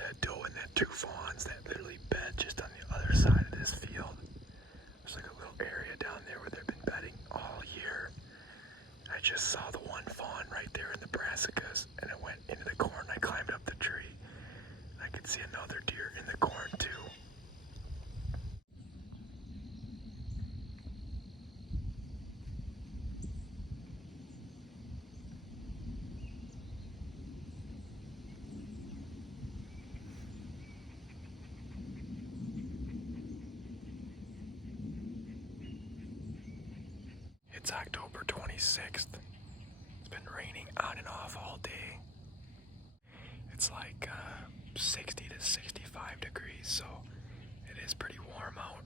that doe and that 2 fawns that literally bed just on the other side of this field. There's like a little area down there where they've been bedding all year. I just saw the 1 fawn right there in the brassicas, and it went into the corn. I climbed up the tree. I could see another deer in the corn too. It's October 26th. It's been raining on and off all day. It's like 60 to 65 degrees, so it is pretty warm out.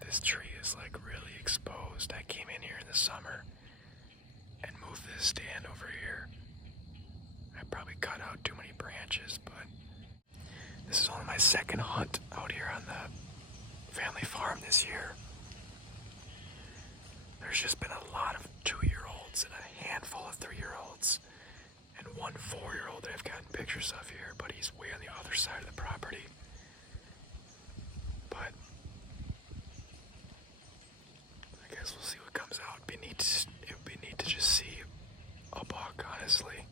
This tree is like really exposed. I came in here in the summer and moved this stand over here. I probably cut out too many branches, but this is only my 2nd hunt out here on the family farm this year. There's just been a lot of 2-year-olds and a handful of 3-year-olds and 1 4-year-old that I've gotten pictures of here, but he's way on the other side of the property. But I guess we'll see what comes out. It would be neat to just see a buck, honestly.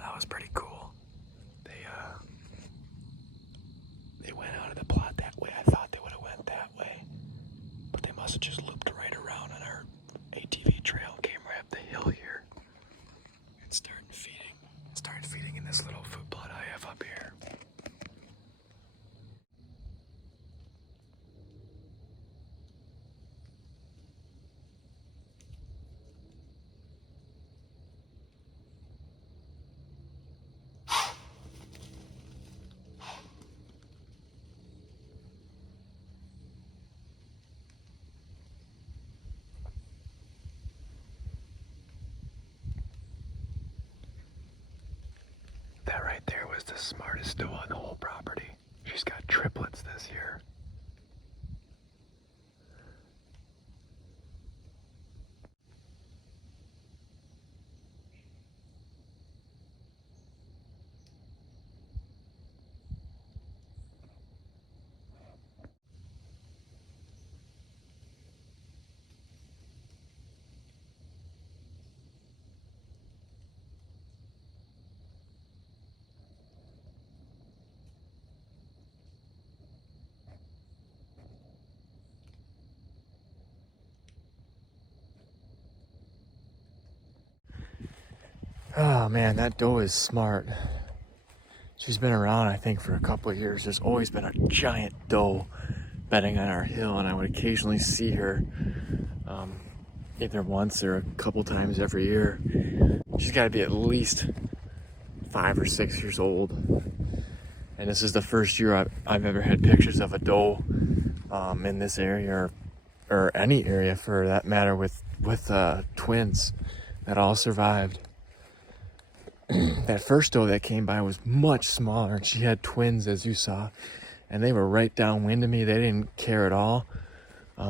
That was pretty cool. They went out of the plot that way. I thought they would have went that way, but they must have just looped right around on our ATV trail, came right up the hill here, and started feeding in this little food plot I have up here. That right there was the smartest doe on the whole property. She's got triplets this year. Oh man, that doe is smart. She's been around, I think, for a couple of years. There's always been a giant doe bedding on our hill, and I would occasionally see her either once or a couple times every year. She's got to be at least 5 or 6 years old, and this is the first year I've ever had pictures of a doe in this area, or any area for that matter, with twins that all survived. That first doe that came by was much smaller, and she had twins, as you saw, and they were right downwind of me. They didn't care at all.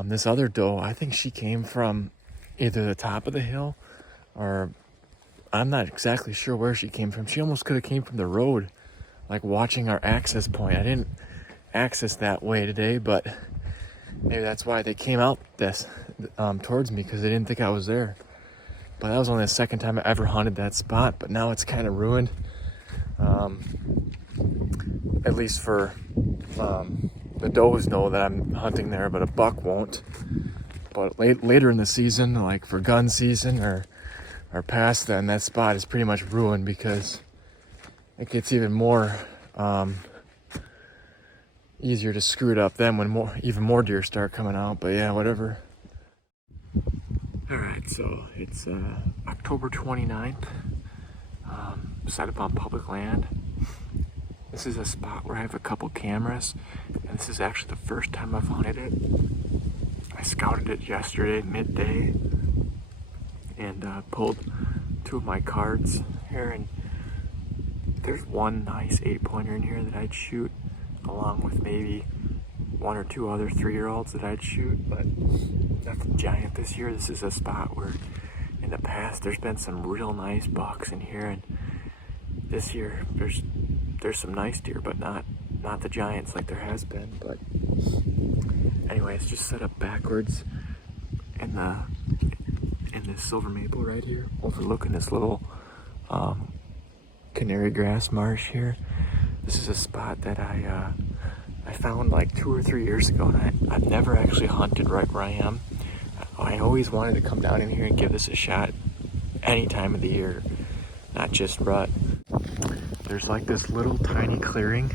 This other doe, I think she came from either the top of the hill or I'm not exactly sure where she came from. She almost could have came from the road, like watching our access point. I didn't access that way today, but maybe that's why they came out this towards me, because they didn't think I was there. But that was only the second time I ever hunted that spot, but now it's kind of ruined. At least for the does know that I'm hunting there, but a buck won't. But later in the season, like for gun season or past then, that spot is pretty much ruined because it gets even more easier to screw it up then when even more deer start coming out. But yeah, whatever. All right, so it's October 29th. Set up on public land. This is a spot where I have a couple cameras, and this is actually the first time I've hunted it. I scouted it yesterday midday and pulled 2 of my cards here, and there's one nice 8-pointer in here that I'd shoot, along with maybe 1 or 2 other 3-year-olds that I'd shoot, but nothing giant this year. This is a spot where in the past there's been some real nice bucks in here, and this year there's some nice deer, but not the giants like there has been. But anyway, it's just set up backwards in this silver maple right here, overlooking this little canary grass marsh here. This is a spot that I found like 2 or 3 years ago, and I've never actually hunted right where I am. I always wanted to come down in here and give this a shot any time of the year, not just rut. There's like this little tiny clearing,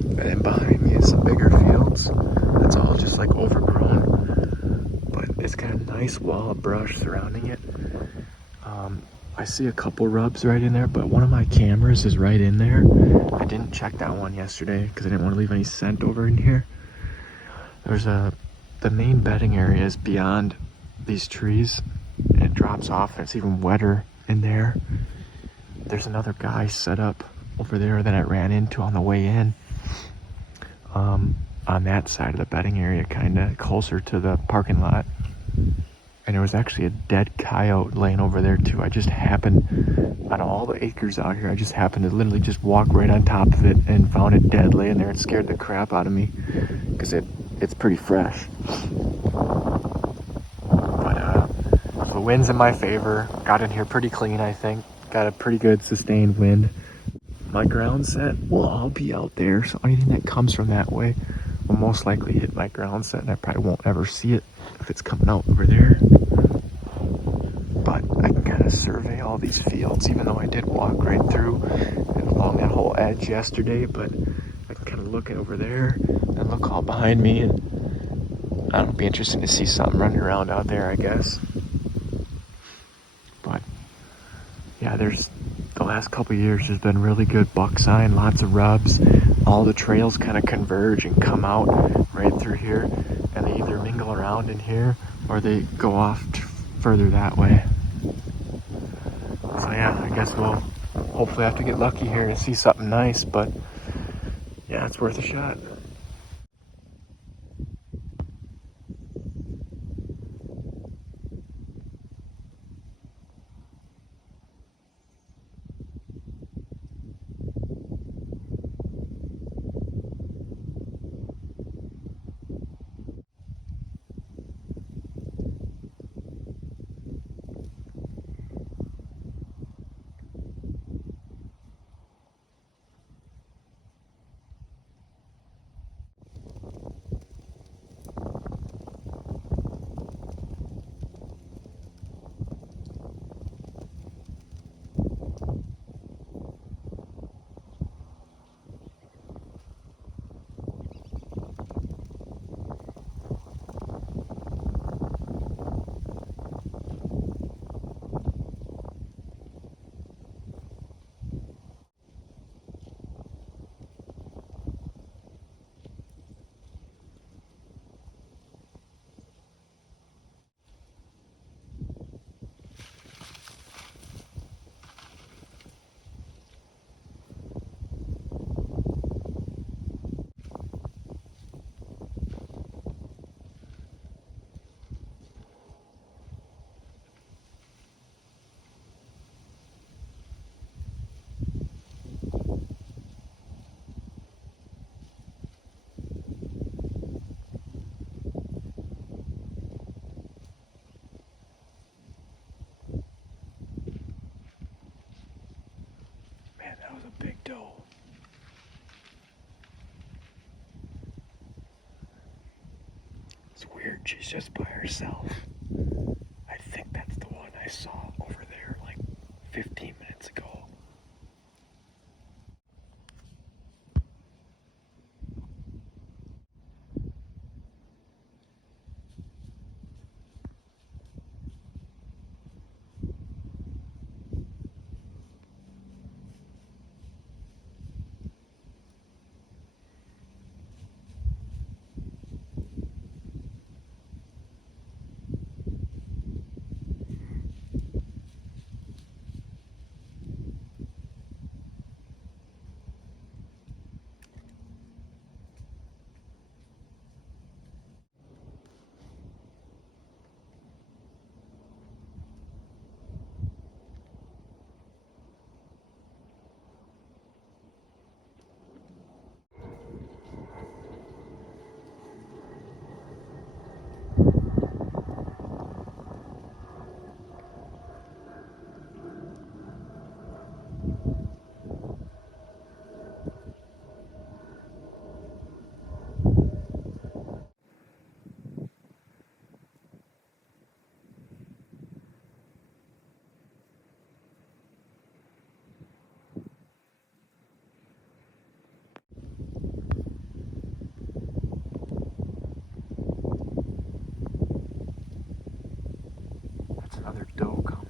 and then behind me is some bigger fields. That's all just like overgrown, but it's got a nice wall of brush surrounding it. I see a couple rubs right in there, but one of my cameras is right in there. I didn't check that one yesterday because I didn't want to leave any scent over in here. The main bedding area is beyond these trees, and it drops off, and it's even wetter in there. There's another guy set up over there that I ran into on the way in, on that side of the bedding area, kind of closer to the parking lot. And there was actually a dead coyote laying over there too. I just happened, on all the acres out here, I just happened to literally just walk right on top of it and found it dead laying there. It scared the crap out of me because it's pretty fresh. But the wind's in my favor. Got in here pretty clean, I think. Got a pretty good sustained wind. My ground set will all be out there, so anything that comes from that way will most likely hit my ground set, and I probably won't ever see it if it's coming out over there. But I can kind of survey all these fields, even though I did walk right through and along that whole edge yesterday. But I can kind of look over there and look all behind me, and I don't know, it'd be interesting to see something running around out there, I guess. But yeah, the last couple years there's been really good buck sign, lots of rubs. All the trails kind of converge and come out right through here, and they either mingle around in here or they go off further that way. So yeah, I guess we'll hopefully have to get lucky here to see something nice, but yeah, it's worth a shot. weird. She's just by herself. I think that's the one I saw over there like 15 minutes ago. That's another doe coming.